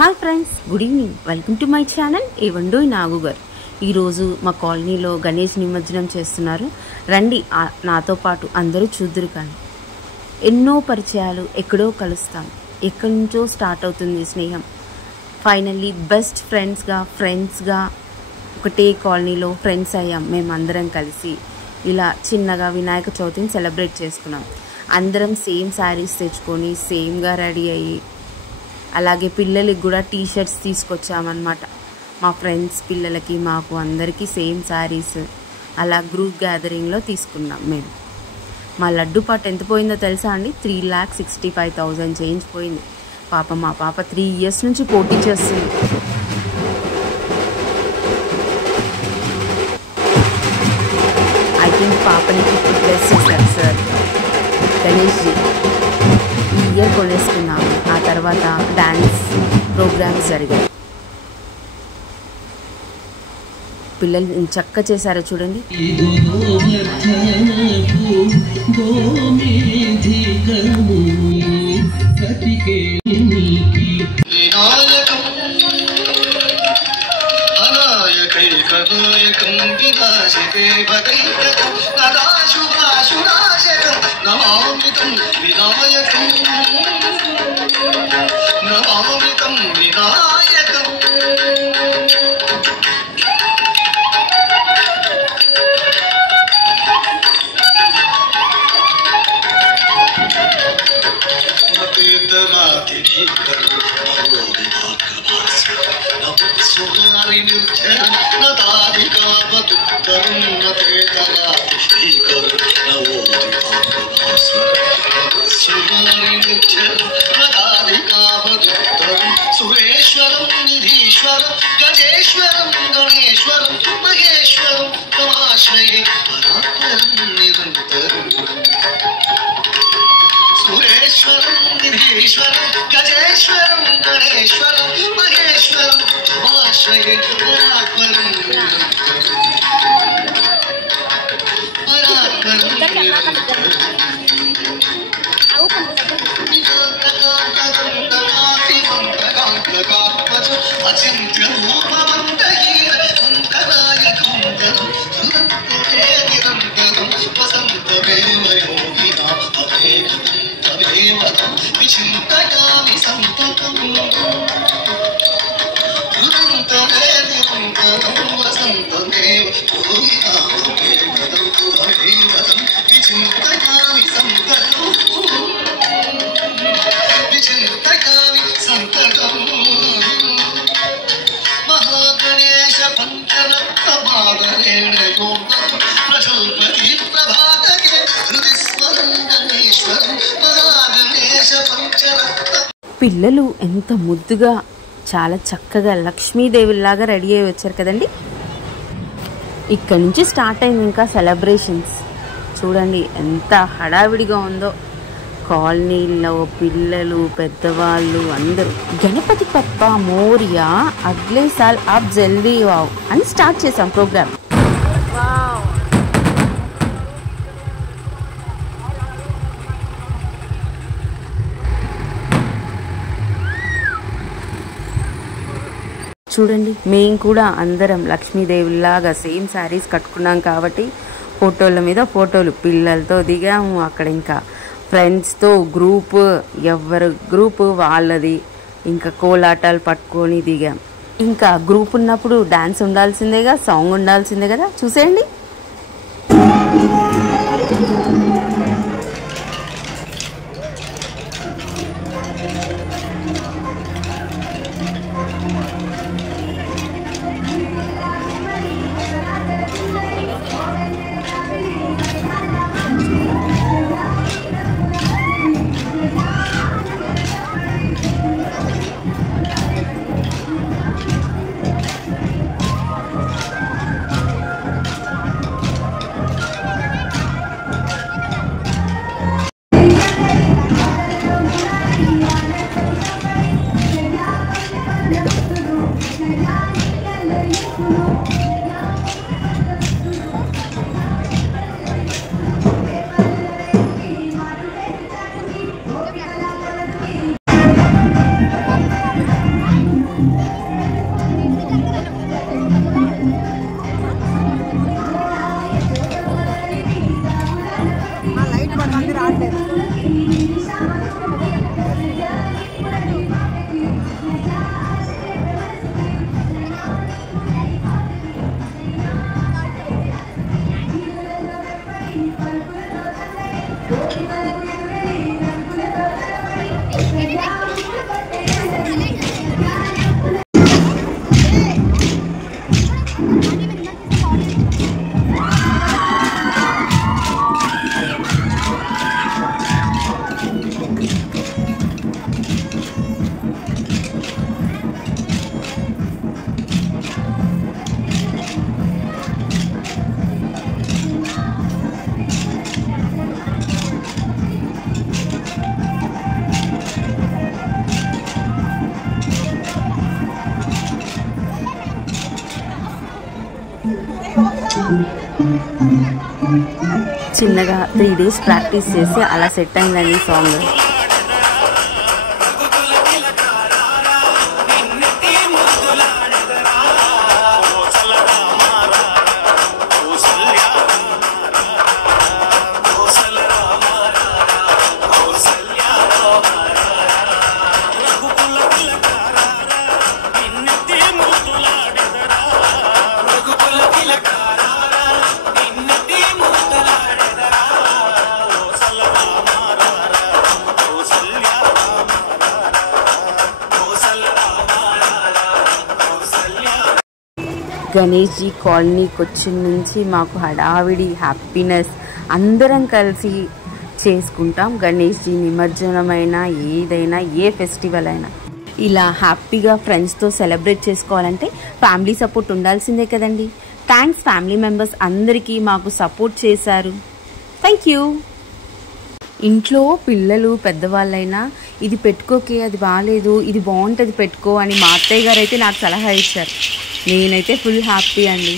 Hi friends, good evening. Welcome to my channel ఏవండోయ్ నాగు గారు. ఈరోజు మా కాలనీలో గణేష్ నిమజ్జనం చేస్తున్నారు. రండి నాతో పాటు అందరూ చూద్దురు. కానీ ఎన్నో పరిచయాలు ఎక్కడో కలుస్తాం, ఎక్కడి నుంచో స్టార్ట్ అవుతుంది స్నేహం. ఫైనల్లీ బెస్ట్ ఫ్రెండ్స్గా ఒకటే కాలనీలో ఫ్రెండ్స్ అయ్యాం. మేమందరం కలిసి ఇలా చిన్నగా వినాయక చవితిని సెలబ్రేట్ చేసుకున్నాం. అందరం సేమ్ శారీస్ తెచ్చుకొని సేమ్గా రెడీ అయ్యి, అలాగే పిల్లలకి కూడా టీషర్ట్స్ తీసుకొచ్చామన్నమాట. మా ఫ్రెండ్స్ పిల్లలకి మాకు అందరికీ సేమ్ శారీస్ అలా గ్రూప్ గ్యాదరింగ్లో తీసుకున్నాం మేము. మా లడ్డు పాట ఎంత పోయిందో తెలుసా అండి? 3,65,000 చేంజ్ పోయింది. మా పాప 3 years నుంచి పోటీ చేస్తుంది. ఐ థింక్ పాపని ఇప్పుడు ప్లస్ చేశారు సార్ గణేష్జీ. ఈ ఇయర్ కొనేసుకున్నాము. ఆ తర్వాత డ్యాన్స్ ప్రోగ్రామ్స్ జరిగాయి. పిల్లలు చక్కగా చేశారో చూడండి. సురేశ్వరం నిధీశ్వరం గజేశ్వరం గణేశ్వరం మహేశ్వరం తమాశ్రయే పరాత్పరం నిరంతరం. సురేశ్వరం నిధీశ్వరం గజేశ్వరం గణేశ్వరం మహేశ్వరం తమాశ్రయే పరాత్పరం నిరంతరం. పిల్లలు ఎంత ముద్దుగా చాలా చక్కగా లక్ష్మీదేవిలాగా రెడీ అయ్యి వచ్చారు కదండి. ఇక్కడి నుంచి స్టార్ట్ అయింది ఇంకా సెలబ్రేషన్స్. చూడండి ఎంత హడావిడిగా ఉందో కాలనీలో. పిల్లలు పెద్దవాళ్ళు అందరూ గణపతి పప్ప మోరియా అగ్లే సాల్ ఆప్ జల్దీ వావ్ అని స్టార్ట్ చేసాం ప్రోగ్రామ్. చూడండి, మేము కూడా అందరం లక్ష్మీదేవిలాగా సేమ్ శారీస్ కట్టుకున్నాం కాబట్టి ఫోటోల మీద ఫోటోలు పిల్లలతో దిగాము. అక్కడ ఇంకా ఫ్రెండ్స్తో ఎవరి గ్రూప్ వాళ్ళది ఇంకా కోలాటాలు పట్టుకొని దిగాం. ఇంకా గ్రూప్ ఉన్నప్పుడు డాన్స్ ఉండాల్సిందేగా, సాంగ్ ఉండాల్సిందే కదా. చూసేయండి. చిన్నగా 3 days ప్రాక్టీస్ చేసి అలా సెట్ అయిందండి సాంగ్. గణేష్ జీ కాలనీకి వచ్చిన నుంచి మాకు హడావిడి హ్యాపీనెస్, అందరం కలిసి చేసుకుంటాం. గణేష్ జీ నిమజ్జనమైనా ఏదైనా ఏ ఫెస్టివల్ అయినా ఇలా హ్యాపీగా ఫ్రెండ్స్తో సెలబ్రేట్ చేసుకోవాలంటే ఫ్యామిలీ సపోర్ట్ ఉండాల్సిందే కదండి. థ్యాంక్స్ ఫ్యామిలీ మెంబర్స్ అందరికీ మాకు సపోర్ట్ చేశారు. Thank you. ఇంట్లో పిల్లలు పెద్దవాళ్ళైనా ఇది పెట్టుకోకే, అది బాగాలేదు, ఇది బాగుంటుంది పెట్టుకో అని మా అత్తయ్య గారు అయితే నాకు సలహా ఇచ్చారు. నేనైతే ఫుల్ హ్యాపీ అండి,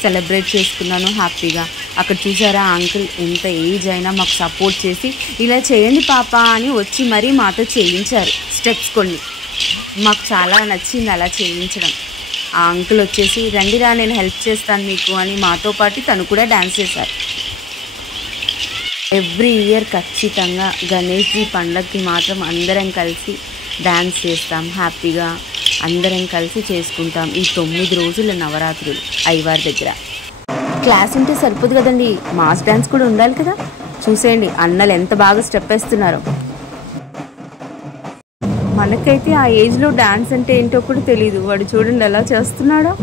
సెలబ్రేట్ చేసుకున్నాను హ్యాపీగా. అక్కడ చూసారా అంకుల్ ఎంత ఏజ్ అయినా మాకు సపోర్ట్ చేసి ఇలా చేయండి పాప అని వచ్చి మరీ మాతో చేయించారు స్టెప్స్ కొన్ని. మాకు చాలా నచ్చింది అలా చేయించడం. ఆ అంకుల్ వచ్చేసి రండిరా నేను హెల్ప్ చేస్తాను మీకు అని మాతో పాటు తను కూడా డ్యాన్స్ చేశారు. ఎవ్రీ ఇయర్ ఖచ్చితంగా గణేష్ జీ పండగకి మాత్రం అందరం కలిసి డ్యాన్స్ చేస్తాం, హ్యాపీగా అందరం కలిసి చేసుకుంటాం ఈ 9 రోజుల నవరాత్రులు అయ్యవారి దగ్గర. క్లాస్ ఉంటే సరిపోదు కదండి, మాస్ డ్యాన్స్ కూడా ఉండాలి కదా. చూసేయండి అన్నలు ఎంత బాగా స్టెప్ వేస్తున్నారో. మనకైతే ఆ ఏజ్లో డ్యాన్స్ అంటే ఏంటో కూడా తెలీదు, వాడు చూడండి ఎలా చేస్తున్నాడో.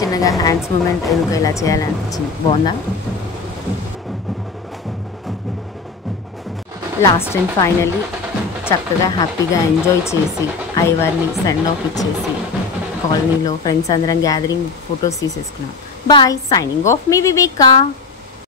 చిన్నగా హ్యాండ్స్ మూమెంట్ ఎందుకు ఇలా చేయాలనిపించింది, బాగుందా. లాస్ట్ అండ్ ఫైనల్లీ చక్కగా హ్యాపీగా ఎంజాయ్ చేసి అయ్యవారిని సెండ్ ఆఫ్ ఇచ్చేసి కాలనీలో ఫ్రెండ్స్ అందరం గ్యాదరింగ్ ఫొటోస్ తీసేసుకున్నాం. బాయ్, సైనింగ్ ఆఫ్ మీ వివేకా.